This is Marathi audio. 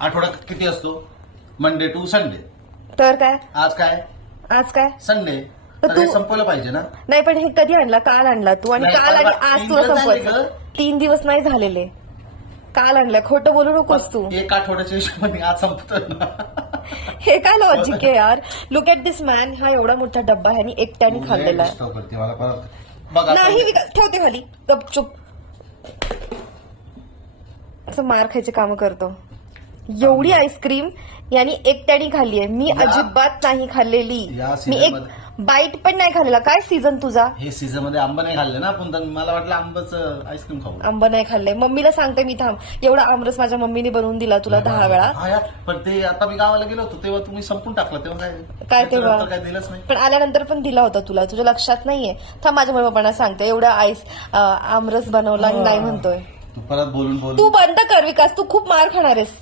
आठवडा किती असतो? Monday to Sunday. तर काय आज काय? आज काय संडे. तर तर हे तू- संपवलं पाहिजे ना. नाही, पण हे कधी आणला? काल आणला तू, आणि नाही, काल आणि पण आज 3 तुला दिवस झाले संपवायचं. ग. 3 दिवस नाही झालेले, काल आणलाय. खोटं बोलू नकोस तू. एक आठवड्याच्या हिशोबाने आज संपतोय ना. हे काय लॉजिक आहे यार? Look at this man. हा एवढा मोठा डब्बा ह्यानी एकट्याने तू खाल्लेला लय आहे. disturb करते मला परत. बघ आता नाही विकास, ठेवते खाली गपचूप. असं मार खायचे काम करतो. एवढी आईस्क्रीम यांनी एकट्याने खाल्ली आहे, मी अजिबात नाही खाल्लेली. या मी एक सीझनमध्ये- बाईट पण नाही खाल्लेला. काय सीझन तुझा? हे सीझन मध्ये आंबा नाही खाल्ले ना आपण, तर मला वाटलं आंबाच आईस्क्रीम खाऊ. आंबा नाही खाल्लंय. मम्मीला सांगते मी, थांब. एवढा आमरस माझ्या मम्मीने बनवून दिला तुला 10 वेळा. हा यार, पण ते आता मी गावाला गेलो होतो तेव्हा तुम्ही संपून टाकलं, तेव्हा काय त्याच्यानंतर तेव्हा? काय दिलंच नाही. पण आल्यानंतर पण दिला होता तुला, तुझ्या लक्षात नाहीये. थांब, माझ्या मम्मी पप्पांना सांगते. एवढा आमरस बनवला आणि नाही म्हणतोय. परत बोलून तू बंद कर विकास, तू खूप मार खाणार आहेस.